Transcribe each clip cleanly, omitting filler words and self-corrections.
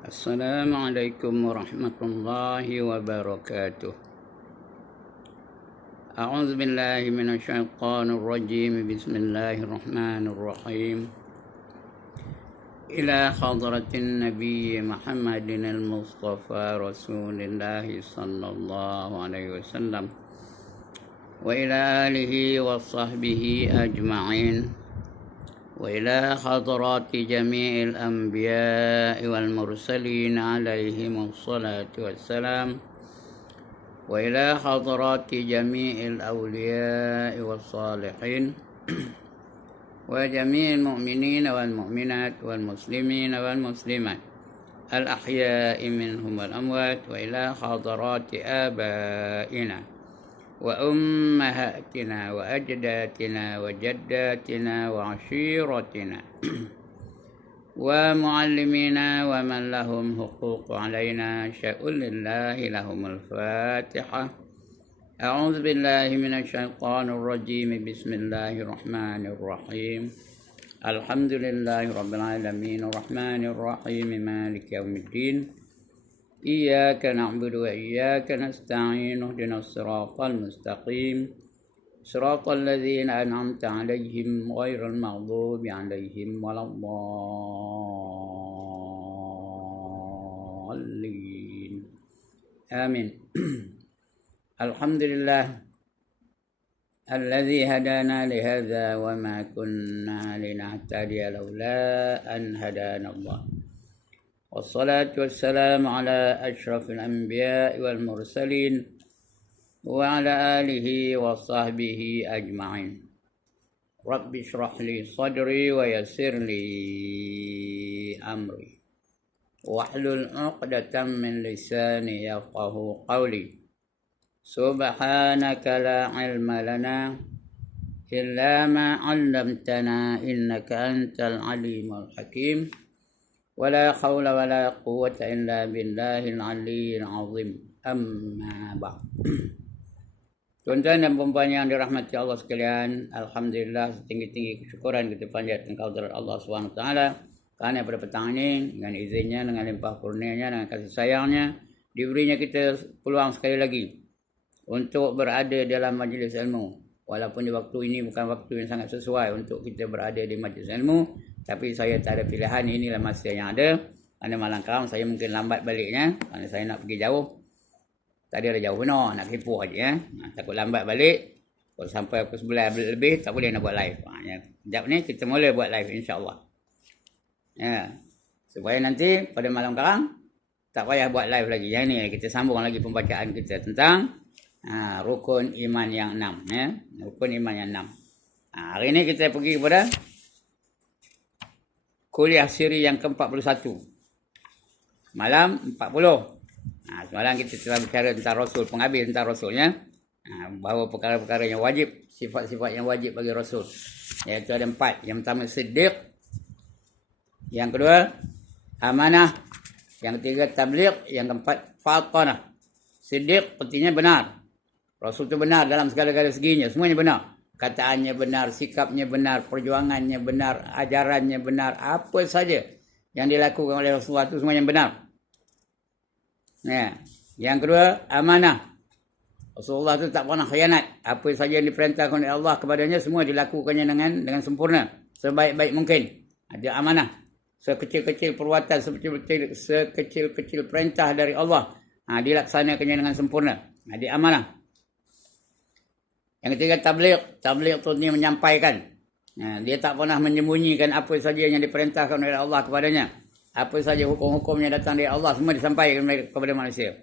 السلام عليكم ورحمة الله وبركاته. أعوذ بالله من الشيطان الرجيم. بسم الله الرحمن الرحيم. إلى حضرة النبي محمد المصطفى رسول الله صلى الله عليه وسلم وإلى آله وصحبه أجمعين، وإلى حضرات جميع الأنبياء والمرسلين عليهم الصلاة والسلام، وإلى حضرات جميع الأولياء والصالحين وجميع المؤمنين والمؤمنات والمسلمين والمسلمات الأحياء منهم والأموات، وإلى حضرات آبائنا وأمهاتنا وأجدادنا وجداتنا وعشيرتنا ومعلمينا ومن لهم حقوق علينا، شاء لله لهم الفاتحة. أعوذ بالله من الشيطان الرجيم. بسم الله الرحمن الرحيم. الحمد لله رب العالمين الرحمن الرحيم مالك يوم الدين، إياك نعبد وإياك نستعين، اهدنا الصراط المستقيم صراط الذين أنعمت عليهم غير المغضوب عليهم ولا الضالين، آمين. الحمد لله الذي هدانا لهذا وما كنا لنهتدي لولا أن هدانا الله، والصلاة والسلام على أشرف الأنبياء والمرسلين وعلى آله وصحبه أجمعين. رب اشرح لي صدري ويسر لي أمري واحلل عقدة من لساني يفقه قولي. سبحانك لا علم لنا إلا ما علمتنا إنك أنت العليم الحكيم، ولا حول ولا قوة إلا بالله العلي العظيم. Amma ba'd. Tuan-tuan dan puan-puan yang dirahmati Allah sekalian, alhamdulillah setinggi-tinggi kesyukuran kita panjatkan kehadirat Allah SWT kerana pada petang ini dengan izinnya, dengan limpah kurnianya, dengan kasih sayangnya, diberinya kita peluang sekali lagi untuk berada dalam majlis ilmu. Walaupun di waktu ini bukan waktu yang sangat sesuai untuk kita berada di majlis ilmu, tapi saya tak ada pilihan, inilah masa yang ada. Kerana malam kalam saya mungkin lambat baliknya, kerana saya nak pergi jauh. Tadi ada jauh no, nak kepo aja ya. Takut lambat balik. Kalau sampai pukul 11 lebih tak boleh nak buat live. Sekejap ni kita mula buat live insya-Allah. Ya. Supaya nanti pada malam kalam tak payah buat live lagi. Yang ni kita sambung lagi pembacaan kita tentang rukun iman yang 6 ya. Rukun iman yang 6. Hari ini kita pergi kepada kuliah siri yang ke-41. Malam 40. Semalam kita telah bicara tentang Rasul, penghabis tentang Rasulnya. Bahawa perkara-perkara yang wajib, sifat-sifat yang wajib bagi Rasul. Iaitu ada 4. Yang pertama Siddiq. Yang kedua amanah. Yang ketiga tabligh. Yang keempat fatanah. Siddiq artinya benar. Rasul itu benar dalam segala-gala seginya. Semuanya benar. Kataannya benar, sikapnya benar, perjuangannya benar, ajarannya benar. Apa saja yang dilakukan oleh Rasulullah itu semuanya benar. Yang kedua, amanah. Rasulullah itu tak pernah khianat. Apa saja yang diperintahkan oleh Allah kepadanya semua dilakukannya dengan sempurna, sebaik-baik mungkin. Ada amanah. Sekecil-kecil perbuatan, sekecil-kecil perintah dari Allah, dilaksanakannya dengan sempurna. Ada amanah. Yang ketiga tabligh. Tabligh itu dia menyampaikan. Dia tak pernah menyembunyikan apa saja yang diperintahkan oleh Allah kepadanya. Apa saja hukum-hukum yang datang dari Allah semua disampaikan kepada manusia.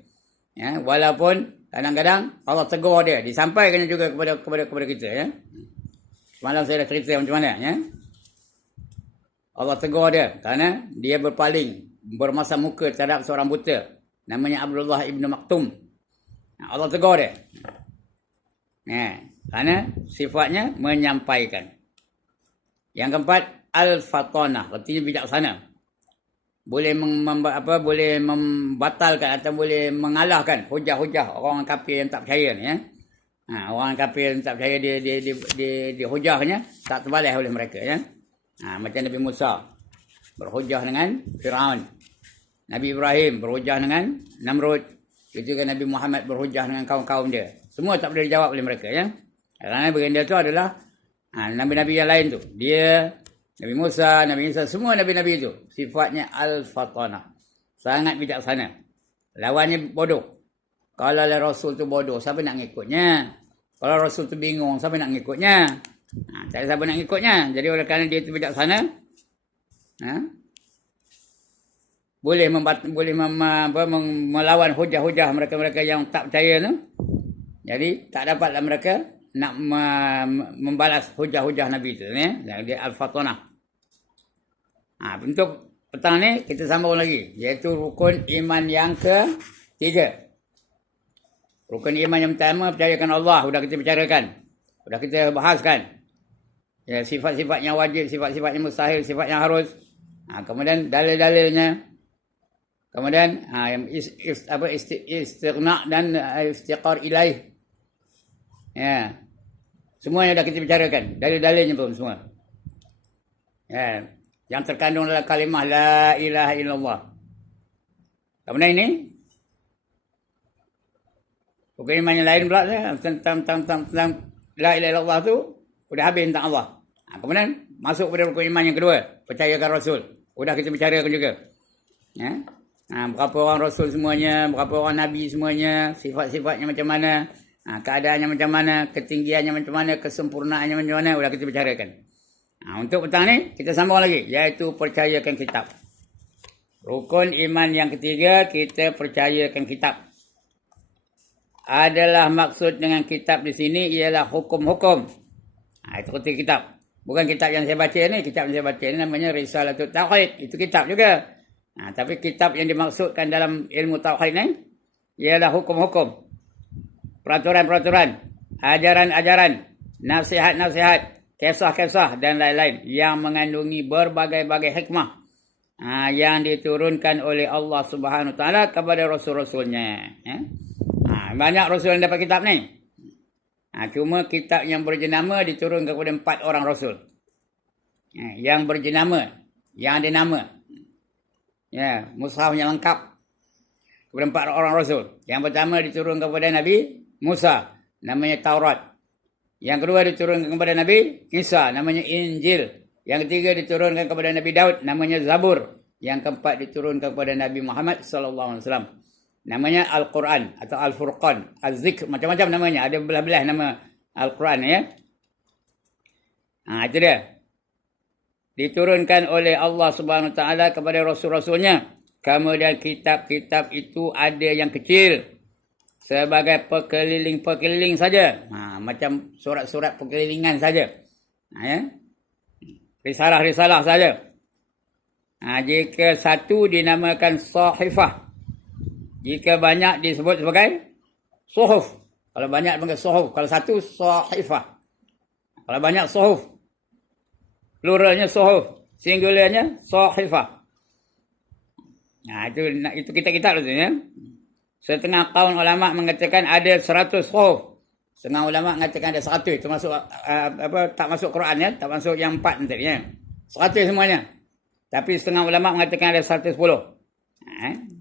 Ya, walaupun kadang-kadang Allah tegur dia, disampaikannya juga kepada kita ya. Semalam saya dah cerita macam mana ya. Allah tegur dia kerana dia berpaling, bermasa muka terhadap seorang buta namanya Abdullah ibn Maktum. Allah tegur dia. Kerana sifatnya menyampaikan. Yang keempat al-fatanah, artinya bijaksana. Boleh boleh membatalkan atau boleh mengalahkan hujah-hujah orang kafir yang tak percaya ni ya. Orang kafir yang tak percaya dia hujahnya tak terbalas oleh mereka ya. Macam Nabi Musa berhujah dengan Firaun. Nabi Ibrahim berhujah dengan Namrud. Ketika Nabi Muhammad berhujah dengan kaum-kaum dia. Semua tak boleh dijawab oleh mereka. Ya? Kerana baginda itu adalah nabi-nabi yang lain tu. Dia, Nabi Musa, Nabi Isa, semua nabi-nabi itu. Sifatnya Al-Fatanah. Sangat bijaksana. Lawannya bodoh. Kalau Rasul tu bodoh, siapa nak ngikutnya? Kalau Rasul tu bingung, siapa nak ngikutnya? Tak ada siapa nak ngikutnya. Jadi oleh kerana dia tu bijaksana, boleh melawan hujah-hujah mereka-mereka yang tak percaya tu. Jadi tak dapatlah mereka nak membalas hujah-hujah Nabi tu. Dia Al-Fatanah. Untuk petang ni kita sambung lagi. Iaitu rukun iman yang ketiga. Rukun iman yang pertama, percayakan Allah. Sudah kita bicarakan. Sudah kita bahaskan. Ya, sifat-sifat yang wajib, sifat-sifat yang mustahil, sifat yang harus. Kemudian dalil-dalilnya. Kemudian istighna dan istiqar ilaih. Ya. Semuanya dah kita bicarakan. Dalil-dalilnya pun semua. Ya. Yang terkandung dalam kalimah la ilaha illallah. Kemudian ini rukun iman yang lain pula tentang la ilaha illallah tu sudah habis tentang Allah. Kemudian masuk pada rukun iman yang kedua, percayakan Rasul. Sudah kita bicarakan juga. Ya. Berapa orang Rasul semuanya, berapa orang Nabi semuanya, sifat-sifatnya macam mana, keadaannya macam mana, ketinggiannya macam mana, kesempurnaannya macam mana, sudah kita bicarakan. Untuk petang ni, kita sambung lagi, iaitu percayakan kitab. Rukun iman yang ketiga, kita percayakan kitab. Adalah maksud dengan kitab di sini ialah hukum-hukum. Itu kata kitab. Bukan kitab yang saya baca ni, kitab yang saya baca ni namanya Risalatul Tauhid. Itu kitab juga. Tapi kitab yang dimaksudkan dalam ilmu tauhid ni ialah hukum-hukum, peraturan-peraturan, ajaran-ajaran, nasihat-nasihat, kisah-kisah dan lain-lain yang mengandungi berbagai-bagai hikmah yang diturunkan oleh Allah Subhanahu Wa Taala kepada rasul-rasulnya. Banyak rasul yang dapat kitab ni. Cuma kitab yang berjenama diturunkan kepada 4 orang rasul. Yang berjenama, yang ada nama. Ya, mushafnya lengkap kepada 4 orang rasul. Yang pertama diturunkan kepada Nabi Musa, namanya Taurat. Yang kedua diturunkan kepada Nabi Isa, namanya Injil. Yang ketiga diturunkan kepada Nabi Daud, namanya Zabur. Yang keempat diturunkan kepada Nabi Muhammad sallallahu alaihi wasallam, namanya Al-Quran atau Al-Furqan, Az-Zikr, macam-macam namanya. Ada belah-belah nama Al-Quran ya. Itu dia. Diturunkan oleh Allah Subhanahu Wa Taala kepada rasul-rasulnya. Kemudian kitab-kitab itu ada yang kecil sebagai pekeliling-pekeliling saja. Macam surat-surat pekelilingan saja. Ya. Risalah-risalah saja. Jika satu dinamakan sahifah. Jika banyak disebut sebagai suhuf. Kalau banyak dipanggil suhuf. Kalau satu sahifah. Kalau banyak suhuf. Pluralnya suhuf. Singularnya sahifah. Itu kitab-kitab tu ya. Setengah kaum ulama mengatakan ada 100 suhuf. Setengah ulama mengatakan ada 100. Itu masuk tak masuk Quran ya, tak masuk yang 4 nanti ya. 100 semuanya. Tapi setengah ulama mengatakan ada 110.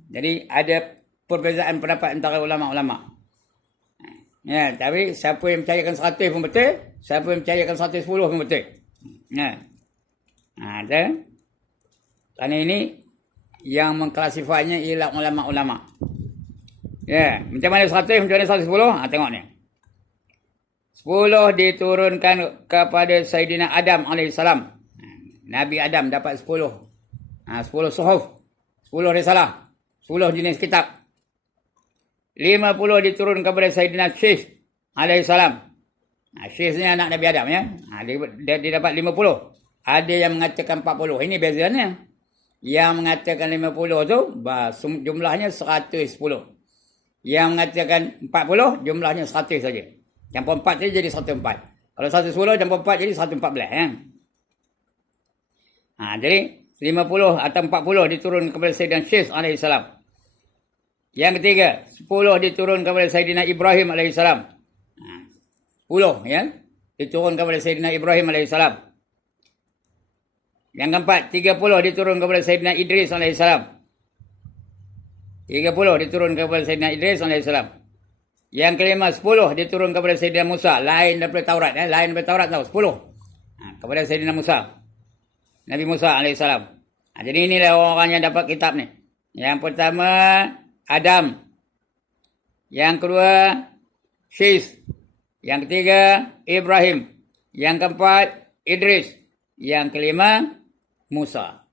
Jadi ada perbezaan pendapat antara ulama-ulama. Ya, tapi siapa yang percayakan 100 pun betul, siapa yang percayakan 110 pun betul. Ya. Kerana ini yang mengklasifikasinya ialah ulama-ulama. Ya, macam mana 100, macam mana 110? Tengok ni. 10 diturunkan kepada Sayyidina Adam alaihissalam. Nabi Adam dapat 10. 10 suhuf, 10 risalah, 10 jenis kitab. 50 diturun kepada Sayyidina Syekh alaihissalam. Syekh ni anak Nabi Adam ya. Dia dapat 50. Ada yang mengatakan 40. Ini bezanya. Yang mengatakan 50 tu jumlahnya 110. Yang mengatakan 40 jumlahnya 100 saja. Campur 4 saja jadi 104. Kalau 110 campur 4 jadi 114 ya. Jadi 50 atau 40 diturun kepada Sayyidina Syekh alaihissalam. Yang ketiga, 10 diturun kepada Sayyidina Ibrahim alaihissalam. 10 ya, diturun kepada Sayyidina Ibrahim alaihissalam. Yang keempat, 30 diturun kepada Sayyidina Idris alaihissalam. 30 diturunkan kepada Sayyidina Idris alaihissalam. Yang kelima 10 diturunkan kepada Sayyidina Musa, lain daripada Taurat, lain daripada Taurat tahu 10. Kepada Sayyidina Musa. Nabi Musa alaihissalam. Jadi inilah orang-orang yang dapat kitab ni. Yang pertama Adam. Yang kedua Syis. Yang ketiga Ibrahim. Yang keempat Idris. Yang kelima Musa.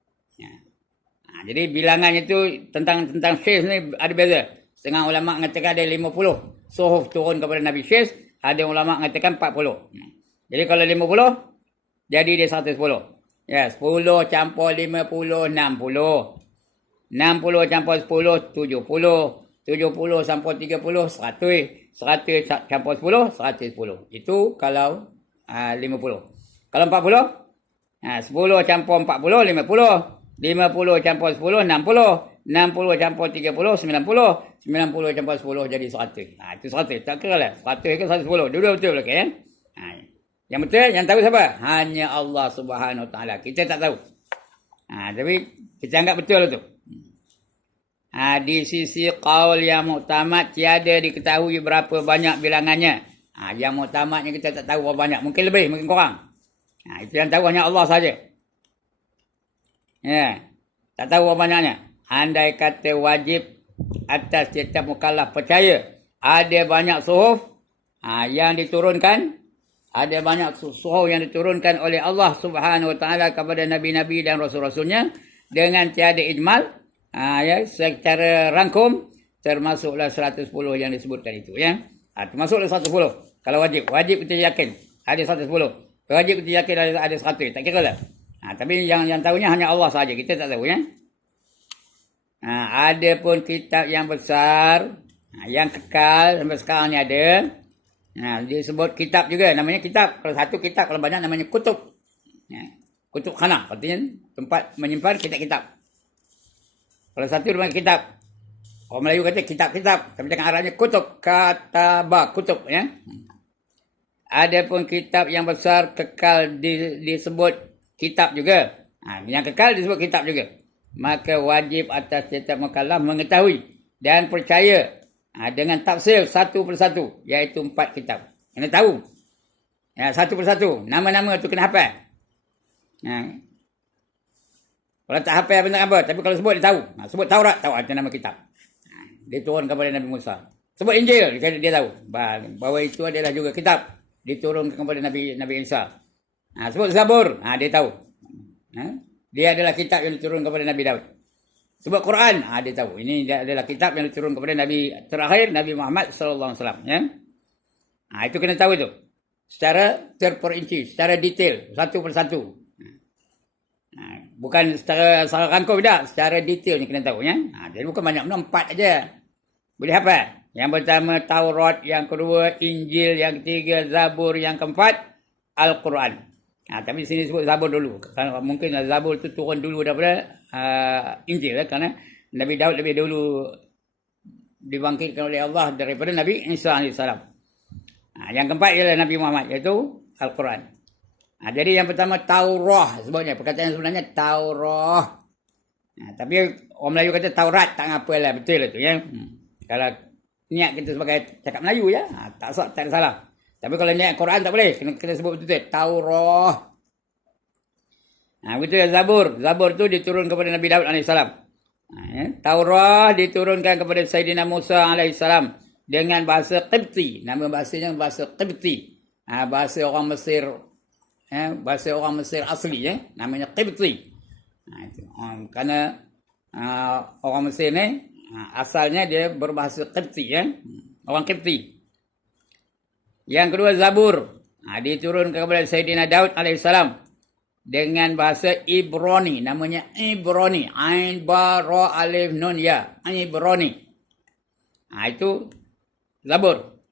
Jadi bilangannya itu tentang Syis ni ada beza. Setengah ulama mengatakan ada 50 suhuf turun kepada Nabi Syis, ada ulama mengatakan 40. Jadi kalau 50 jadi dia 110. Ya, 10 campur 50 60. 60 campur 10 70. 70 campur 30 100. 100 campur 10 110. Itu kalau 50. Kalau 40 10 campur 40 50. 50 campur 10 60. 60 campur 30 90. 90 campur 10 jadi 100. Itu 100. Tak kira lah 100 ke 110. Dua-dua betul okey ya. Yang betul yang tahu siapa? Hanya Allah Subhanahu Wa Taala. Kita tak tahu. Tapi kita anggap betul itu. Di sisi qaul yang muktamad tiada diketahui berapa banyak bilangannya. Yang muktamadnya kita tak tahu berapa banyak. Mungkin lebih, mungkin kurang. Itu yang tahu hanya Allah saja. Ya. Tak tahu berapa banyaknya. Andai kata wajib atas setiap mukallaf percaya ada banyak suhuf yang diturunkan, ada banyak suhuf yang diturunkan oleh Allah Subhanahu Wa Taala kepada nabi-nabi dan rasul-rasulnya dengan tiada ijmal, secara rangkum termasuklah 110 yang disebutkan itu ya. Termasuklah 110. Kalau wajib kita yakin ada 110. Wajib kita yakin ada 100. Tak kira lah. Tapi yang tahunya hanya Allah saja. Kita tak tahu ya. Ada pun kitab yang besar, yang kekal sampai sekarang ni ada. Disebut kitab juga, namanya kitab. Kalau satu kitab, kalau banyak namanya kutub. Kutub khana, artinya tempat menyimpan kitab-kitab. Kalau satu namanya kitab. Orang Melayu kata kitab-kitab, tapi dengan Arabnya kutub, katabah, kutub ya. Ada pun kitab yang besar kekal disebut kitab juga. Yang kekal disebut kitab juga. Maka wajib atas setiap mukallaf mengetahui dan percaya dengan tafsir satu persatu, iaitu 4 kitab. Kena tahu. Satu persatu. Nama-nama tu kena hafal. Kalau tak hafal benar apa, tapi kalau sebut dia tahu. Sebut Taurat, tahu ada nama kitab. Dia turun kepada Nabi Musa. Sebut Injil, dia tahu bahawa itu adalah juga kitab diturunkan kepada Nabi Isa. Sebut Zabur, dia tahu. Dia adalah kitab yang diturun kepada Nabi Daud. Sebut Quran, dia tahu. Ini adalah kitab yang diturun kepada Nabi terakhir, Nabi Muhammad sallallahu alaihi wasallam ya. Itu kena tahu itu. Secara terperinci, secara detail, satu persatu. Bukan secara rangkum tidak, secara detailnya kena tahu ya. Jadi bukan banyak, 4 aja. Boleh hafal. Yang pertama Taurat, yang kedua Injil, yang ketiga Zabur, yang keempat Al-Quran. Tapi di sini sebut Zabur dulu. Kerana mungkin Zabur itu turun dulu daripada Injil. Kerana Nabi Daud lebih dulu dibangkitkan oleh Allah daripada Nabi Isa AS. Yang keempat ialah Nabi Muhammad, iaitu Al-Quran. Jadi yang pertama Taurah sebutnya. Perkataan sebenarnya Taurah. Tapi orang Melayu kata Taurat, tak apalah, betul itu ya. Kalau niat kita sebagai cakap Melayu ya, tak ada salah. Tapi kalau niat Quran tak boleh, kena sebut betul-betul Taurah. Begitu ya Zabur. Zabur tu diturun kepada Nabi Daud AS. Taurah diturunkan kepada Sayyidina Musa AS dengan bahasa Qibti. Nama bahasanya bahasa Qibti. Bahasa orang Mesir, bahasa orang Mesir asli namanya Qibti. Kerana orang Mesir ni asalnya dia berbahasa Qibti orang Qibti. Yang kedua Zabur, diturunkan kepada Sayyidina Daud alaihissalam dengan bahasa Ibrani, namanya Ibrani, Ain Ba Ra Alif Nun Ya, Ibrani. Itu Zabur.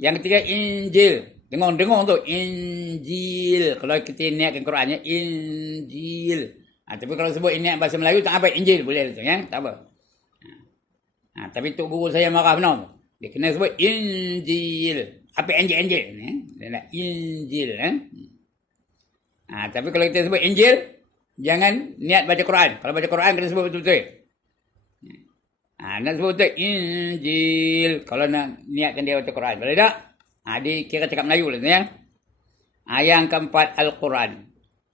Yang ketiga Injil. Dengung tu Injil. Kalau kita niatkan Qurannya Injil. Tapi kalau sebut niat bahasa Melayu tak apa, Injil boleh tu ya, tak apa. Tapi tok guru saya marah benar. Dia kena sebut Injil. Apa Injil? Injil. Tapi kalau kita sebut Injil, jangan niat baca Quran. Kalau baca Quran kena sebut betul-betul. Nak sebut tu Injil. Kalau nak niatkan dia baca Quran. Boleh tak? Dikira cakap Melayu lah ya. Yang keempat Al-Quran.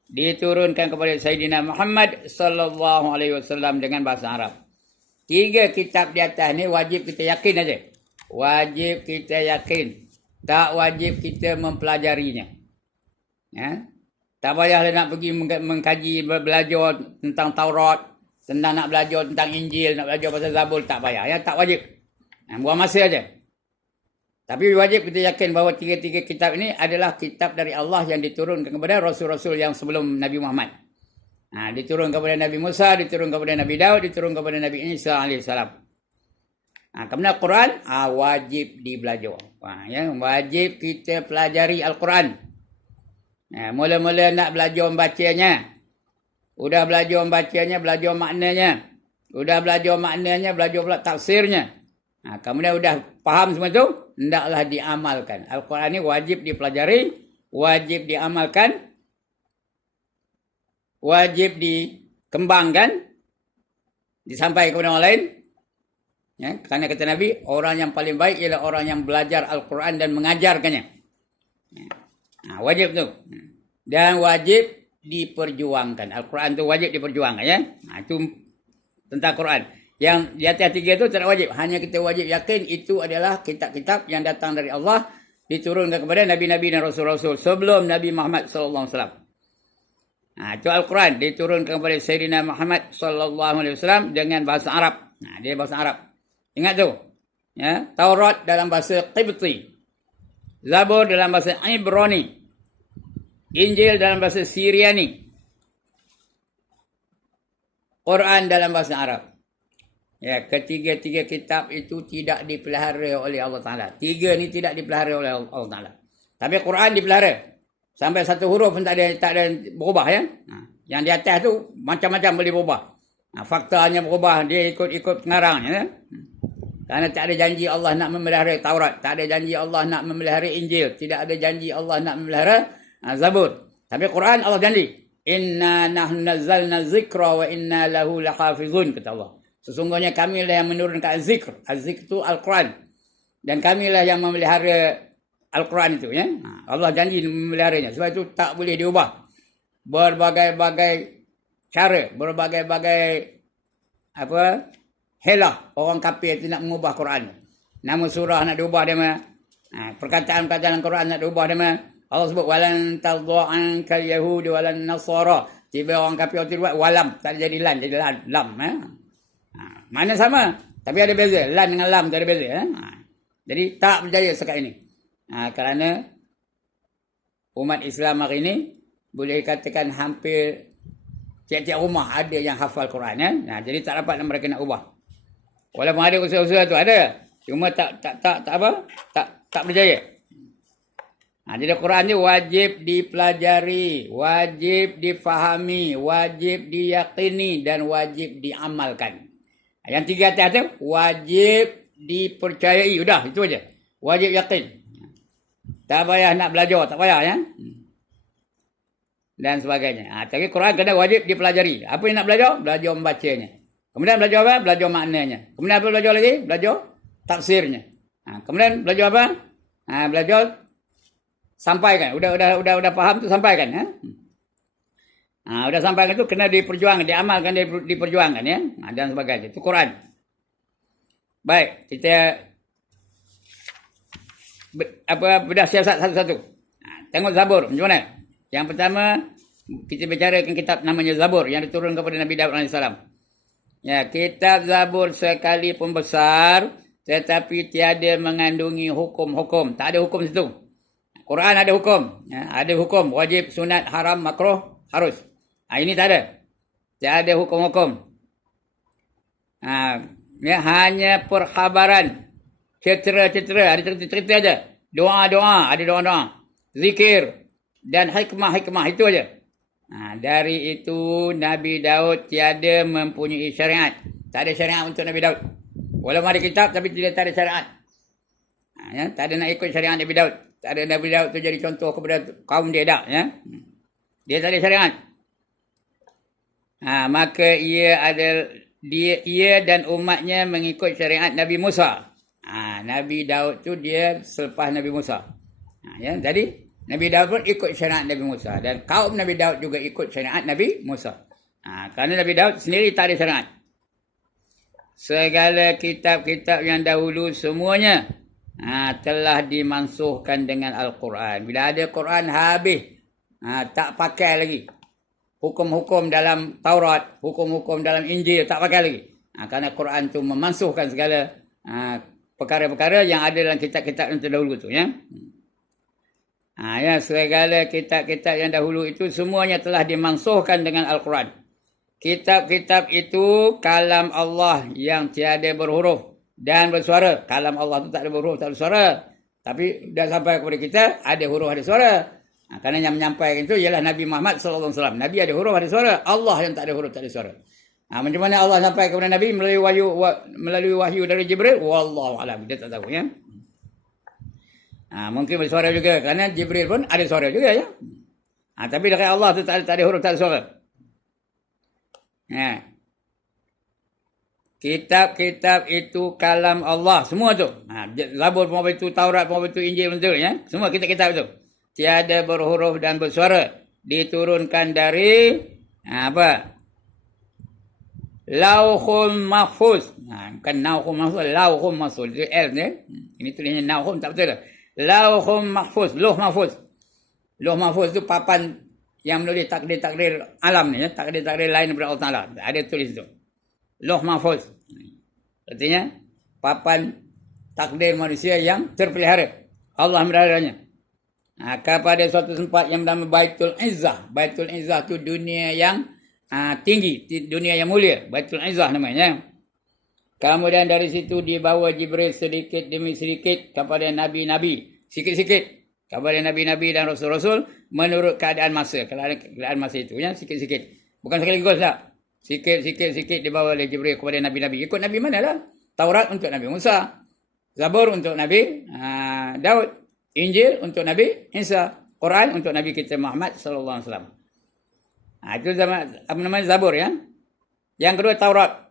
Diturunkan kepada Sayyidina Muhammad sallallahu alaihi wasallam dengan bahasa Arab. 3 kitab di atas ni wajib kita yakin aja. Wajib kita yakin. Tak wajib kita mempelajarinya. Ya. Tak payahlah nak pergi mengkaji, belajar tentang Taurat, tentang nak belajar tentang Injil, nak belajar pasal Zabur, tak payah. Ya, tak wajib. Buang masa aja. Tapi wajib kita yakin bahawa 3 kitab ini adalah kitab dari Allah yang diturunkan kepada Rasul-Rasul yang sebelum Nabi Muhammad. Diturun kepada Nabi Musa, diturun kepada Nabi Daud, diturun kepada Nabi Isa AS. Kemudian Quran, wajib dibelajar. Ya, wajib kita pelajari Al-Quran. Mula-mula nak belajar membacanya. Udah belajar membacanya, belajar maknanya. Udah belajar maknanya, belajar pula tafsirnya. Kemudian udah faham semua tu, hendaklah diamalkan. Al-Quran ni wajib dipelajari, wajib diamalkan, wajib dikembangkan, disampaikan kepada orang lain. Ya, kerana kata Nabi, orang yang paling baik ialah orang yang belajar Al-Quran dan mengajarkannya. Wajib tu. Dan wajib diperjuangkan. Al-Quran tu wajib diperjuangkan ya. Itu tentang Quran. Yang di atas 3 itu tidak wajib. Hanya kita wajib yakin itu adalah kitab-kitab yang datang dari Allah, diturunkan kepada Nabi-Nabi dan Rasul-Rasul sebelum Nabi Muhammad SAW. Itu Al-Quran diturunkan kepada Sayyidina Muhammad SAW dengan bahasa Arab. Dia bahasa Arab. Ingat tu. Ya, Taurat dalam bahasa Qibti. Zabur dalam bahasa Ibrani. Injil dalam bahasa Syriani. Quran dalam bahasa Arab. Ya, ketiga-tiga kitab itu tidak dipelihara oleh Allah Ta'ala. 3 ni tidak dipelihara oleh Allah Ta'ala. Tapi Quran dipelihara. Sampai 1 huruf pun tak ada berubah ya. Yang di atas tu macam-macam boleh berubah. Faktanya berubah, dia ikut pengarangnya ya. Kerana tak ada janji Allah nak memelihara Taurat. Tak ada janji Allah nak memelihara Injil. Tidak ada janji Allah nak memelihara Zabur. Tapi Quran Allah janji. Inna nahnu nazzalna zikra wa inna lahu lahafizun, kata Allah. Sesungguhnya kamilah yang menurunkan az-zikr. Az-zikr itu Al-Quran. Dan kamilah yang memelihara Al-Quran itu ya. Allah janji memeliharanya. Sebab itu tak boleh diubah. Berbagai-bagai cara, berbagai-bagai helah orang kafir itu nak mengubah Quran. Nama surah nak diubah dia mah. Perkataan-perkataan Quran nak diubah dia mah. Allah sebut walan tadha'an kal yahudi walan nasara. Tiba orang kafir itu buat walam, tak jadi lan, jadi lam mana sama, tapi ada beza. Lan dengan lam tu ada beza Jadi tak berjaya sekat ini. Kerana umat Islam hari ini boleh katakan hampir tiap-tiap rumah ada yang hafal Quran jadi tak dapat mereka nak ubah. Walaupun ada usaha-usaha tu ada, cuma tak berjaya. Jadi Quran ni wajib dipelajari, wajib difahami, wajib diyakini dan wajib diamalkan. Yang 3 atas tu wajib dipercayai. Sudah, itu aja. Wajib yakin. Tak payah nak belajar, tak payah ya. Dan sebagainya. Tapi Quran kena wajib dipelajari. Apa yang nak belajar? Belajar membacanya. Kemudian belajar apa? Belajar maknanya. Kemudian apa belajar lagi? Belajar tafsirnya. Kemudian belajar apa? Belajar sampaikan. Udah faham tu sampaikan ya. Udah sampaikan tu kena diperjuangkan, diamalkan, diperjuangkan ya. Dan sebagainya. Itu Quran. Baik, kita bedah siasat satu-satu. Tengok Zabur macam mana? Yang pertama kita bicarakan kitab namanya Zabur yang diturunkan kepada Nabi Daud AS. Ya, kitab Zabur sekalipun besar tetapi tiada mengandungi hukum-hukum. Tak ada hukum situ. Quran ada hukum. Ya, ada hukum wajib, sunat, haram, makruh, harus. Ini tak ada. Tak ada hukum-hukum. Ya, hanya perkhabaran. Cerita-cerita. Ada cerita-cerita aja. Doa-doa. Ada doa-doa. Zikir. Dan hikmah-hikmah. Itu aja. Dari itu Nabi Daud tiada mempunyai syariat. Tak ada syariat untuk Nabi Daud. Walaupun ada kitab tapi tidak ada syariat. Ya, tak ada nak ikut syariat Nabi Daud. Tak ada Nabi Daud tu jadi contoh kepada kaum dia dah. Ya. Dia tak ada syariat. Maka ia ada ia dan umatnya mengikut syariat Nabi Musa. Nabi Daud tu dia selepas Nabi Musa. Ya, jadi Nabi Daud pun ikut syariat Nabi Musa dan kaum Nabi Daud juga ikut syariat Nabi Musa. Kerana Nabi Daud sendiri tak ada syariat. Segala kitab-kitab yang dahulu semuanya telah dimansuhkan dengan Al-Quran. Bila ada Quran habis, tak pakai lagi. Hukum-hukum dalam Taurat, hukum-hukum dalam Injil tak pakai lagi. Kerana Quran tu memansuhkan segala perkara-perkara yang ada dalam kitab-kitab yang terdahulu tu. Ya, segala kitab-kitab yang dahulu itu semuanya telah dimansuhkan dengan Al-Quran. Kitab-kitab itu kalam Allah yang tiada berhuruf dan bersuara. Kalam Allah tu tak ada berhuruf, tak ada suara. Tapi dah sampai kepada kita, ada huruf, ada suara. Kerana yang menyampaikan itu ialah Nabi Muhammad SAW. Nabi ada huruf, ada suara. Allah yang tak ada huruf, tak ada suara. Macam mana Allah sampai kepada Nabi melalui wahyu dari Jibril? Wallahu a'lam. Kita tak tahu, ya. Mungkin bersuara juga. Kerana Jibril pun ada suara juga, ya. Tapi dekat Allah tu tak ada huruf, tak ada suara. Kitab-kitab itu kalam Allah. Semua tu. Zabur pun itu, Taurat pun itu, Injil pun itu, ya. Semua kitab-kitab itu. Tiada berhuruf dan bersuara. Diturunkan dari Lauhul Mahfuz. Bukan Nauhul Mahfuz, Lauhul Mahfuz. Itu L ni. Ini tulisnya Nauhul, tak betul. Lauhul Mahfuz, Lauh Mahfuz. Lauh Mahfuz itu papan yang menulis takdir-takdir alam ni, ya. Takdir-takdir lain daripada Allah Ta'ala. Ada tulis itu. Lauh Mahfuz. Artinya papan takdir manusia yang terpelihara. Allah meliharanya. Kepada suatu tempat yang bernama Baitul Izzah. Baitul Izzah tu dunia yang tinggi, dunia yang mulia. Baitul Izzah namanya. Kemudian dari situ dibawa Jibril sedikit demi sedikit kepada nabi-nabi. Sikit-sikit kepada nabi-nabi dan rasul-rasul menurut keadaan masa. Keadaan masa itu, ya, sikit-sikit. Bukan sekaligus tak. Sikit-sikit dibawa oleh Jibril kepada nabi-nabi. Ikut nabi mana lah? Taurat untuk Nabi Musa. Zabur untuk Nabi Daud. Injil untuk Nabi Isa. Quran untuk Nabi kita Muhammad sallallahu alaihi wasallam. Itu apa namanya Zabur, ya. Yang kedua Taurat,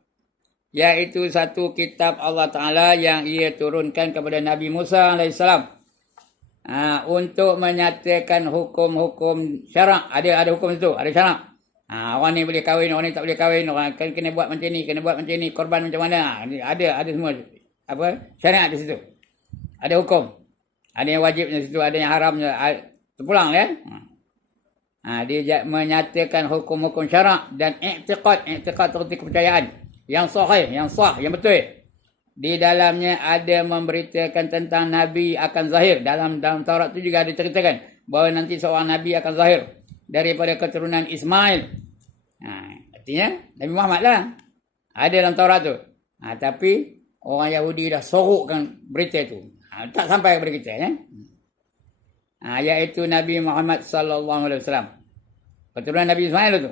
iaitu satu kitab Allah Taala yang ia turunkan kepada Nabi Musa alaihissalam untuk menyatakan hukum-hukum syarak. Ada hukum itu, ada syarak. Orang ni boleh kahwin, orang ni tak boleh kahwin, orang kena buat macam ni, kena buat macam ni, korban macam mana. Ada semua syariat di situ. Ada hukum. Ada yang wajibnya situ, ada yang haramnya. Terpulang, ya. Dia menyatakan hukum-hukum syarak dan i'tiqad seperti kepercayaan yang sahih, yang sah, yang betul. Di dalamnya ada memberitakan tentang Nabi akan zahir. Dalam Taurat itu juga ada ceritakan bahawa nanti seorang Nabi akan zahir daripada keturunan Ismail. Artinya Nabi Muhammad lah. Ada dalam Taurat tu. Tapi orang Yahudi dah sorokkan berita itu. Tak sampai kepada kita, ya. Iaitu Nabi Muhammad sallallahu alaihi wasallam. Keturunan Nabi Ismail itu.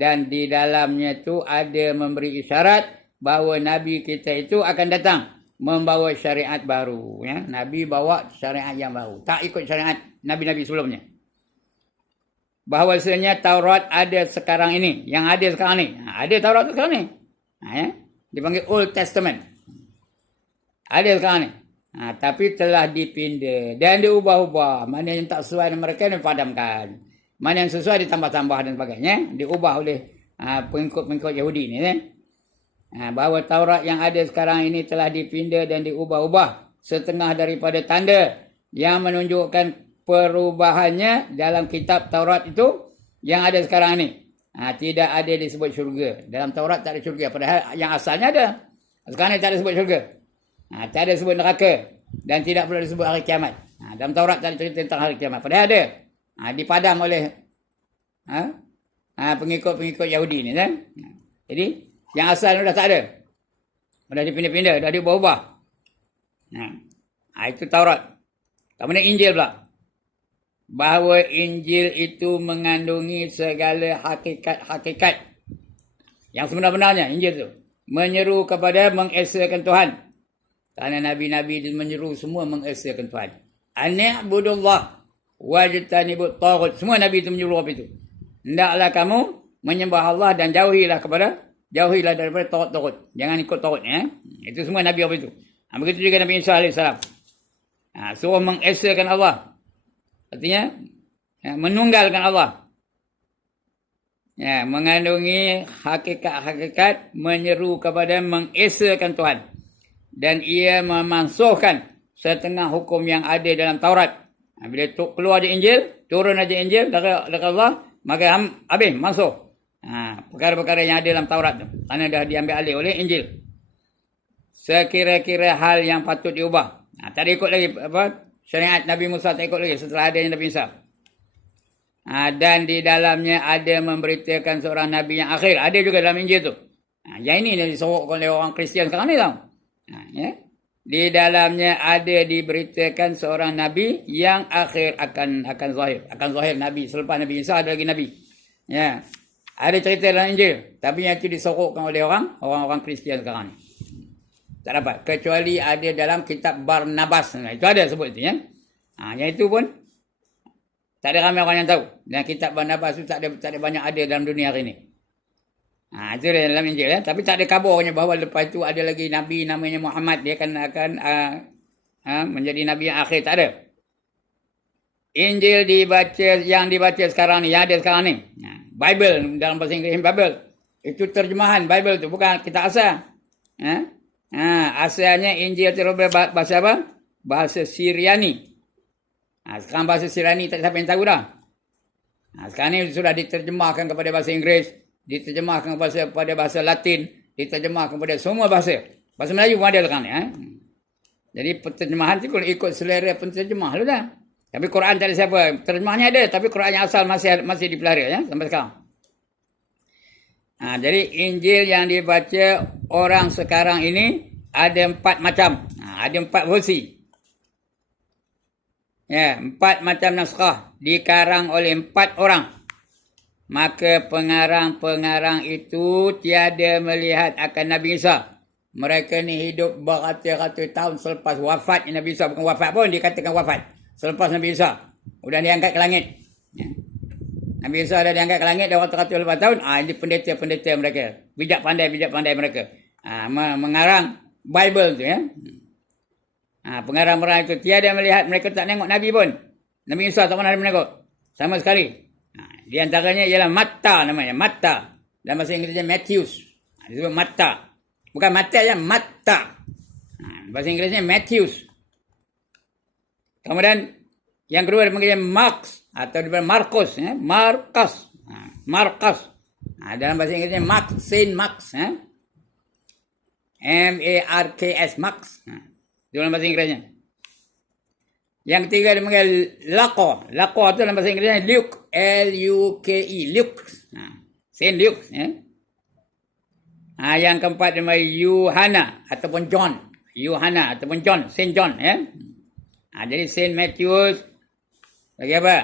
Dan di dalamnya tu ada memberi isyarat bahawa Nabi kita itu akan datang membawa syariat baru, ya. Nabi bawa syariat yang baru, tak ikut syariat Nabi-Nabi sebelumnya. Bahawasanya Taurat ada sekarang ini, yang ada sekarang ni. Ada Taurat tu sekarang ni. Ya. Dipanggil Old Testament. Ada sekarang ni. Tapi telah dipindah dan diubah-ubah. Mana yang tak sesuai dengan mereka dipadamkan. Mana yang sesuai ditambah-tambah dan sebagainya. Diubah oleh pengikut-pengikut Yahudi ni, kan. Bahawa Taurat yang ada sekarang ini telah dipindah dan diubah-ubah setengah daripada tanda yang menunjukkan perubahannya dalam kitab Taurat itu yang ada sekarang ini. Tidak ada disebut syurga. Dalam Taurat tak ada syurga. Padahal yang asalnya ada. Sekarang ni tak ada disebut syurga. Tak ada disebut neraka. Dan tidak perlu disebut hari kiamat. Dalam Taurat tak ada cerita tentang hari kiamat. Padahal ada. Dipadam oleh pengikut-pengikut Yahudi ni, kan. Jadi yang asal ni dah tak ada. Dah dipindah-pindah. Dah diubah-ubah. Itu Taurat. Kemudian Injil pula. Bahawa Injil itu mengandungi segala hakikat-hakikat yang sebenar-benarnya. Injil itu menyeru kepada mengesakan Tuhan. Kerana Nabi-Nabi menyeru semua mengesakan Tuhan. Ani'budullah wajtanibut taghut. Semua Nabi itu menyeru apa itu. Hendaklah kamu menyembah Allah dan jauhilah kepada Jauhilah daripada tagut-tagut. Jangan ikut tagut. Itu semua Nabi apa itu. Begitu juga Nabi Isa AS. Suruh mengesakan Allah. Artinya, menunggalkan Allah. Mengandungi hakikat-hakikat menyeru kepada mengesakan Tuhan. Dan ia memansuhkan setengah hukum yang ada dalam Taurat. Bila keluar di Injil, turun aja Injil dari Allah, maka habis, mansuh. Perkara-perkara yang ada dalam Taurat tu. Kerana dah diambil alih oleh Injil. Sekira-kira hal yang patut diubah. Tak ada ikut lagi syariat Nabi Musa, tak ikut lagi setelah adanya Nabi Isa. Dan di dalamnya ada memberitakan seorang Nabi yang akhir. Ada juga dalam Injil tu. Yang ini yang disorokkan oleh orang Kristian sekarang ni tau. Di dalamnya ada diberitakan seorang Nabi yang akhir akan zahir. Akan zahir Nabi. Selepas Nabi Isa ada lagi Nabi. Ada cerita dalam Injil. Tapi yang itu disorokkan oleh orang-orang Kristian sekarang ni. Tak dapat. Kecuali ada dalam kitab Barnabas. Itu ada sebut itu. Yang itu pun tak ada ramai orang yang tahu. Dan kitab Barnabas itu tak ada banyak ada dalam dunia hari ini. Itu dalam Injil. Tapi tak ada kabarnya bahawa lepas itu ada lagi Nabi namanya Muhammad. Dia akan menjadi Nabi yang akhir. Tak ada. Injil yang dibaca sekarang ni. Yang ada sekarang ni. Bible dalam bahasa Inggeris. Bible. Itu terjemahan Bible tu. Bukan kitab asal. Asalnya Injil itu bahasa apa? Bahasa Syriani. Sekarang bahasa Syriani tak siapa yang tahu dah. Sekarang ni sudah diterjemahkan kepada bahasa Inggeris, diterjemahkan kepada bahasa Latin, diterjemahkan kepada semua bahasa. Bahasa Melayu pun ada sekarang ni. Jadi penterjemahan tu kalau ikut selera penterjemah lu dah. Tapi Quran tak ada siapa. Terjemahnya ada, tapi Quran yang asal masih dipelihara sampai sekarang. Jadi Injil yang dibaca orang sekarang ini ada 4 macam. Ada 4 versi. 4 macam naskah dikarang oleh 4 orang. Maka pengarang-pengarang itu tiada melihat akan Nabi Isa. Mereka ni hidup beratus-ratus tahun selepas wafat Nabi Isa. Bukan wafat pun, dikatakan wafat. Selepas Nabi Isa. Sudah diangkat ke langit. Nabi Isa dah diangkat ke langit dah ratus-ratus lepas tahun. Ini pendeta-pendeta mereka. Bijak pandai mereka. Mengarang Bible tu pengarang-pengarang itu tiada melihat, mereka tak tengok Nabi pun. Nabi Isa tak pernah menengok. Sama sekali. Di antaranya ialah Matta namanya. Matta. Dalam bahasa Inggerisnya Matthews. Disebut Matta. Bukan Matta ya, Matta. Bahasa Inggerisnya Matthews. Kemudian yang kedua dipanggil Mark atau dipanggil Markus. Markus. Dalam bahasa Inggerisnya Saint Mark. M-A-R-K-S. Mark. Dalam bahasa Inggerisnya. Yang ketiga dipanggil Lako. Lako itu dalam bahasa Inggerisnya Luke. L-U-K-E. Luke. Saint Luke. Yang keempat dipanggil Yohana ataupun John. Yohana ataupun John. Saint John. Jadi Saint Matthews. Lagi apa?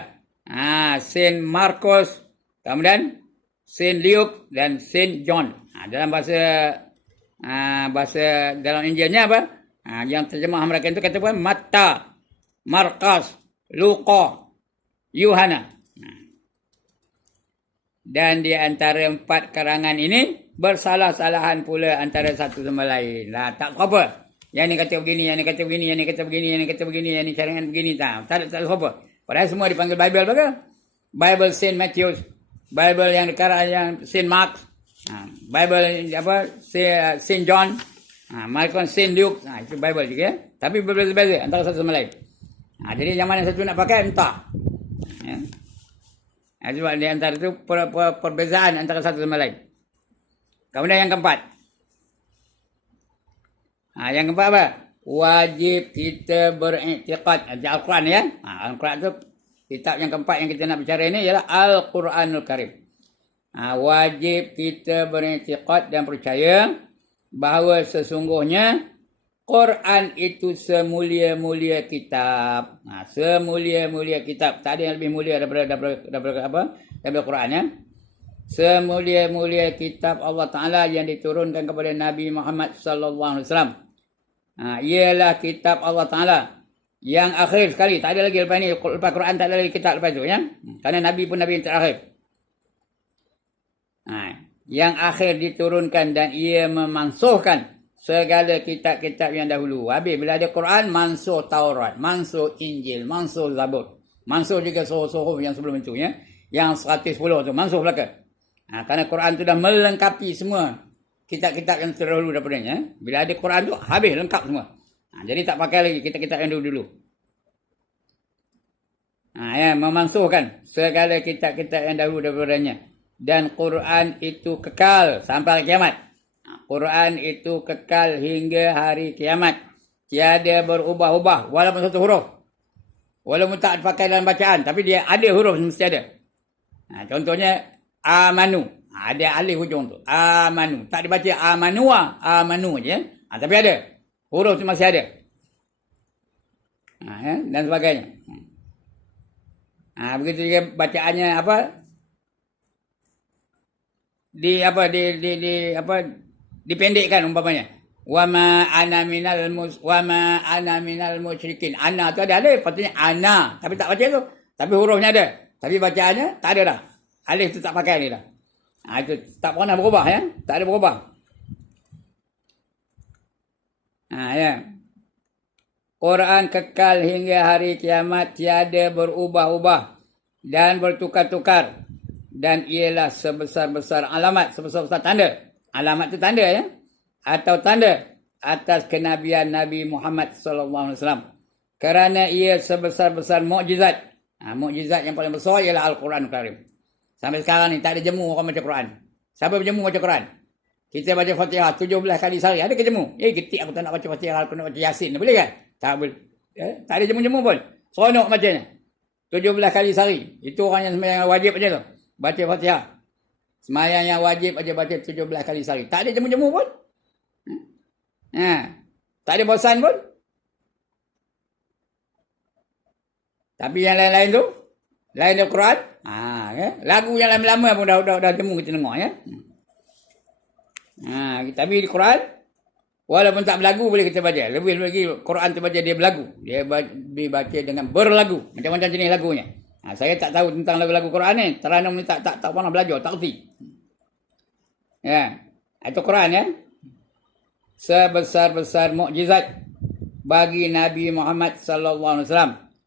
Saint Marcus. Kemudian Saint Luke dan Saint John. Dalam bahasa dalam Injilnya apa? Yang terjemah mereka itu kata apa? Matta, Markus, Luka, Yohana. Dan di antara 4 karangan ini bersalah-salahan pula antara satu sama lain. Tak apa. Yang ni kata begini, yang ni kata begini, yang ni kata begini, yang ni kata begini, yang ni carangan begini. Tak apa. Padahal semua dipanggil Bible baga. Bible Saint Matthews, Bible yang dikarang yang Saint Mark, Bible Saint John, Marcus Saint Luke, itu Bible juga. Tapi berbeza-beza antara satu sama lain. Jadi yang mana satu nak pakai entah. Sebab di antara itu perbezaan antara satu sama lain. Kemudian yang keempat. Yang keempat apa? Wajib kita beriktikad. Al-Quran ya. Al-Quran itu kitab yang keempat yang kita nak bicara ini ialah Al-Quranul Karim. Wajib kita beriktikad dan percaya bahawa sesungguhnya Quran itu semulia-mulia kitab. Semulia-mulia kitab. Tak ada yang lebih mulia daripada Quran ya. Semulia-mulia kitab Allah Ta'ala yang diturunkan kepada Nabi Muhammad sallallahu alaihi wasallam. Ialah kitab Allah Ta'ala yang akhir sekali. Tak ada lagi lepas ni. Lepas Quran tak ada lagi kitab lepas tu ya. Kerana Nabi pun Nabi yang terakhir. yang akhir diturunkan dan ia memansuhkan segala kitab-kitab yang dahulu. Habis bila ada Quran, mansuh Taurat, mansuh Injil, mansuh Zabur. Mansuh juga suhuf yang sebelum itu, ya. Yang 110 tu, mansuh belaka. Kerana Quran tu dah melengkapi semua kitab-kitab yang terdahulu daripadanya. Bila ada Quran tu, habis, lengkap semua. Jadi tak pakai lagi kitab-kitab yang dulu-dulu. Ya, memansuhkan segala kitab-kitab yang dahulu daripadanya. Dan Quran itu kekal sampai kiamat. Quran itu kekal hingga hari kiamat. Tiada berubah-ubah walaupun satu huruf. Walaupun tak dipakai dalam bacaan, tapi dia ada huruf mesti ada. Contohnya amanu. Ada alif hujung tu. Amanu. Tak dibaca amanua, amanu je. Tapi ada. Huruf tu masih ada. Dan sebagainya. Begitu juga bacaannya apa? Dipendekkan umpamanya. Wama ana minal musyrikin. Ana tu ada alif, patutnya ana, tapi tak baca tu. Tapi hurufnya ada. Tapi bacaannya tak ada dah. Alif tu tak pakai ni dah. Itu tak pernah berubah, ya. Tak ada berubah. Ya. Quran kekal hingga hari kiamat, tiada berubah-ubah dan bertukar-tukar. Dan ialah sebesar-besar alamat, sebesar-besar tanda. Alamat tu tanda, ya. Atau tanda atas kenabian Nabi Muhammad SAW. Kerana ia sebesar-besar mukjizat. Mukjizat yang paling besar ialah Al-Quran Karim. Sampai sekarang ni tak ada jemu orang baca Quran. Siapa berjemu baca Quran? Kita baca Fatihah 17 kali sehari. Ada ke jemu? Getik aku tak nak baca Fatihah, aku nak baca Yasin. Boleh kan? Tak boleh. Tak ada jemu-jemu pun. Seronok bacanya. 17 kali sehari. Itu orang yang sembahyang wajib baca tu. Baca Fatihah. Sembahyang yang wajib aja baca 17 kali sehari. Tak ada jemu-jemu pun. Tak ada bosan pun. Tapi yang lain-lain tu, lain dari Quran, ya. Lagu yang lama-lama pun dah jemu kita dengar, ya. Tapi di Quran, walaupun tak berlagu boleh kita baca. Lebih lagi Quran tu baca dia berlagu. Dia dibaca dengan berlagu. Macam-macam jenis lagunya. Saya tak tahu tentang lagu-lagu Quran ni. Teranum ni tak pernah belajar, tak erti. Ya. Itu Quran, ya. Sebesar-besar mukjizat bagi Nabi Muhammad SAW.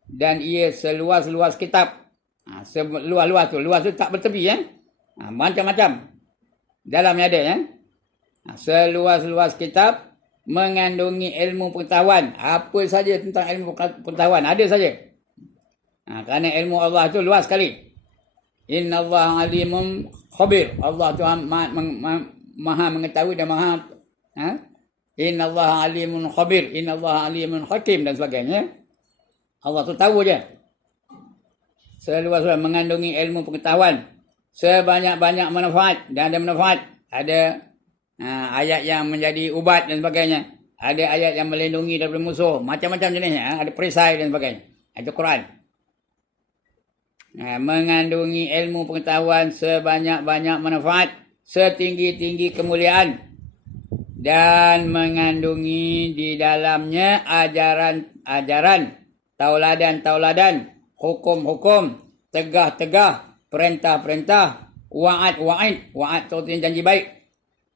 Dan ia seluas-luas kitab. Luas-luas tu tak bertepi, ya. Macam-macam. Dalamnya ada, ya. Seluas-luas kitab mengandungi ilmu pengetahuan. Apa saja tentang ilmu pengetahuan ada saja. Kerana ilmu Allah tu luas sekali. Inna Allah alimun khabir. Allah tu maha mengetahui dan maha. Inna Allah alimun khabir. Inna Allah alimun hakim dan sebagainya. Allah tu tahu je. Seluas-luas mengandungi ilmu pengetahuan. Sebanyak-banyak manfaat. Dan ada manfaat. Ada ayat yang menjadi ubat dan sebagainya. Ada ayat yang melindungi daripada musuh. Macam-macam jenisnya. Ada perisai dan sebagainya. Itu Quran. Mengandungi ilmu pengetahuan sebanyak-banyak manfaat. Setinggi-tinggi kemuliaan. Dan mengandungi di dalamnya ajaran-ajaran. Tauladan-tauladan, hukum-hukum, tegah-tegah, perintah-perintah, wa'ad-wa'id. Wa'ad tu artinya janji baik.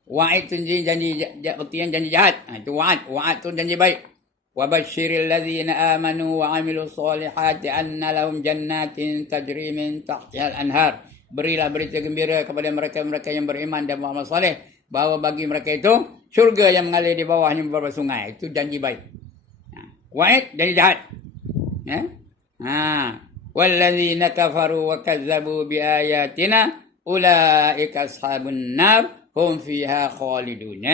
Wa'id tu janji jahat. Itu wa'ad. Wa'ad tu janji baik. Wabashiril ladzina amanu wa amilus solihati anna lahum jannatin tajri min tahtihal anhar. Berilah berita gembira kepada mereka-mereka yang beriman dan beramal soleh bahawa bagi mereka itu syurga yang mengalir di bawahnya beberapa sungai. Itu janji baik. Wa'id janji jahat. Walladzina kafaru wa kazzabu biayatina ulaika ashabun nar hum fiha khalidun.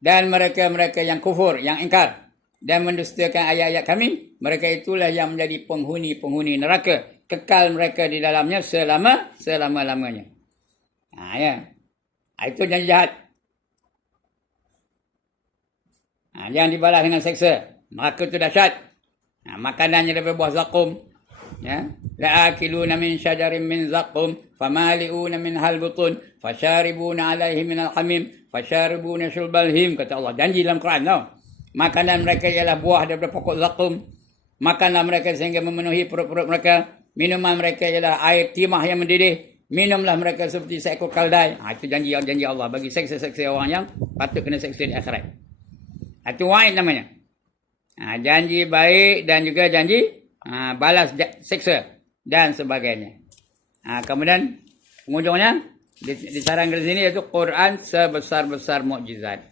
Dan mereka-mereka yang kufur, yang ingkar dan mendustakan ayat-ayat kami, mereka itulah yang menjadi penghuni-penghuni neraka, kekal mereka di dalamnya selama-lamanya. Itu janji jahat. Jangan dibalas dengan seksa. Maka itu dahsyat. Makanannya daripada buah zakum. La'akiluna min syajarin min zakum. Famali'una min halbutun. Fasyaribuna alaihi min alhamim. Fasyaribuna syulbal him. Kata Allah. Janji dalam Quran tau. Makanan mereka ialah buah daripada pokok zakum. Makanlah mereka sehingga memenuhi perut-perut mereka. Minuman mereka ialah air timah yang mendidih. Minumlah mereka seperti seekor kaldai. Itu janji Allah bagi seksa-seksa orang yang patut kena seksa di akhirat. Itu wa'id namanya. Janji baik dan juga janji balas seksa dan sebagainya. Kemudian penghujungnya disarangkan di sini iaitu Quran sebesar-besar mukjizat.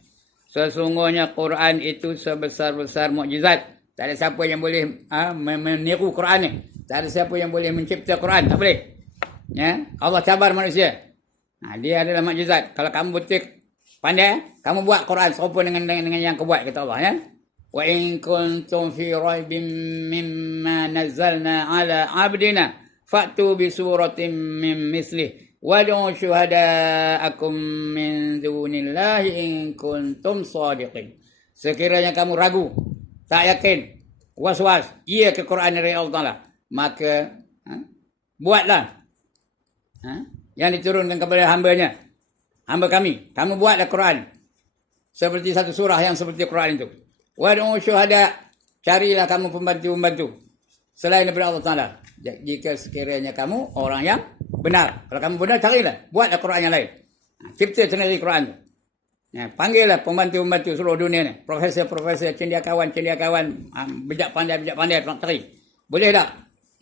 Sesungguhnya Quran itu sebesar-besar mukjizat. Tak ada siapa yang boleh meniru Quran ni. Tak ada siapa yang boleh mencipta Quran. Tak boleh. Ya, Allah cabar manusia. Dia adalah mukjizat. Kalau kamu betul pandai, kamu buat Quran serupa dengan yang kau buat, kata Allah. Ya. Wa in kuntum fi raibin mimma nazzalna ala abdina fa'tu bi suratin min mislih wad'u syuhada'akum min dunillahi in kuntum shadiqin. Sekiranya kamu ragu, tak yakin, was-was, ia ke Quran dari Allah Ta'ala, maka buatlah yang diturunkan kepada hamba-Nya, hamba kami. Kamu buatlah Quran seperti satu surah yang seperti Quran itu. Wad'u syuhada, carilah kamu pembantu-pembantu selain daripada Allah Ta'ala. Jika sekiranya kamu orang yang benar. Kalau kamu benar, carilah, buatlah Quran yang lain. Cipta sendiri Quran itu. Ya, panggillah pembantu-pembantu seluruh dunia ni. Profesor-profesor, cendekiawan, bijak pandai, cari. Boleh tak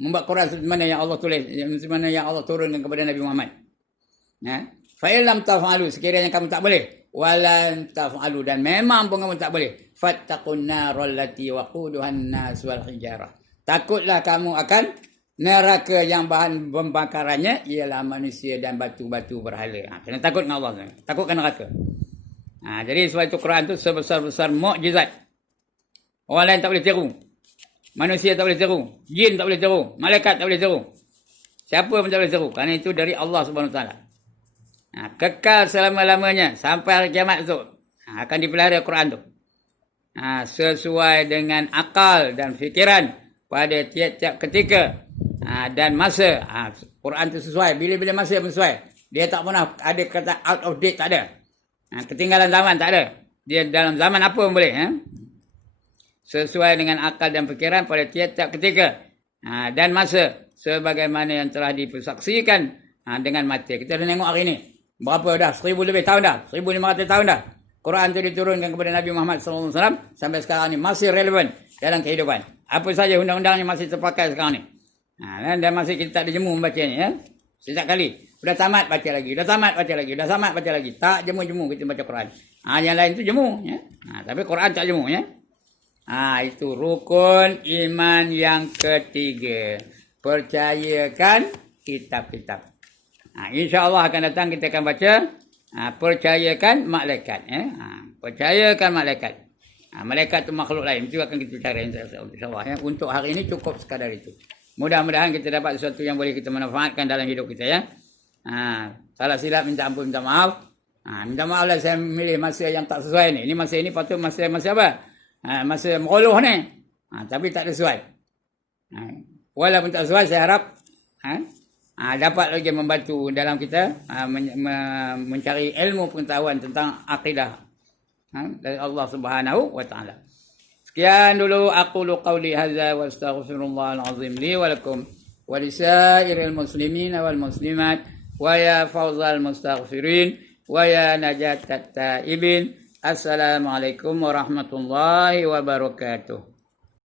membuat Quran seperti mana yang Allah tulis, seperti mana yang Allah turunkan kepada Nabi Muhammad. Ya. Fa illam taf'alu, sekiranya kamu tak boleh, walan taf'alu, dan memang pun kamu tak boleh, fattaqun naral lati waquduhan nas wal hijarah. Takutlah kamu akan neraka yang bahan pembakarannya ialah manusia dan batu-batu berhala. Kena takut dengan Allah. Takutkan neraka. Jadi sebab itu Quran itu sebesar-besar mukjizat. Orang lain tak boleh tiru. Manusia tak boleh tiru. Jin tak boleh tiru. Malaikat tak boleh tiru. Siapa pun tak boleh tiru. Kerana itu dari Allah Subhanahu Wa Taala. Kekal selama-lamanya sampai hari kiamat itu akan dipelihara Quran itu. Sesuai dengan akal dan fikiran pada tiap-tiap ketika dan masa. Quran itu sesuai. Bila-bila masa pun sesuai. Dia tak pernah ada kata out of date, tak ada. Ketinggalan zaman tak ada. Dia dalam zaman apa pun boleh. Sesuai dengan akal dan fikiran pada tiap-tiap ketika dan masa, sebagaimana yang telah dipersaksikan dengan mata. Kita dah tengok hari ini. Berapa dah? 1000 lebih tahun dah. 1500 tahun dah. Quran itu diturunkan kepada Nabi Muhammad SAW sampai sekarang ni masih relevan dalam kehidupan. Apa saja undang-undangnya masih terpakai sekarang ni. Dan masih kita tak ada jemu membacanya. Setiap kali. Dah tamat baca lagi. Dah tamat baca lagi. Dah tamat baca lagi. Tak jemu-jemu kita baca Quran. Yang lain tu jemu. Ya? Tapi Quran tak jemu. Ya? Itu rukun iman yang ketiga. Percayakan kitab-kitab. InsyaAllah akan datang kita akan baca percayakan malaikat. Percayakan malaikat. Malaikat itu makhluk lain. Itu akan kita bicara insyaAllah. Ya? Untuk hari ini cukup sekadar itu. Mudah-mudahan kita dapat sesuatu yang boleh kita manfaatkan dalam hidup kita. Ya. Salah silap minta ampun, minta maaf. Minta maaf lah saya memilih masa yang tak sesuai ni. Ini masa ini patut masa apa? Masa meroloh ni. Tapi tak sesuai. Walaupun tak sesuai, saya harap dapat lagi membantu dalam kita mencari ilmu pengetahuan tentang akidah dari Allah Subhanahu wa taala. Sekian dulu aqulu qawli hadza wa astaghfirullahal azim li wa lakum wa lisairil muslimin wal muslimat wa ya fawzal mustaghfirin wa ya najatat taibin. Assalamualaikum warahmatullahi wabarakatuh.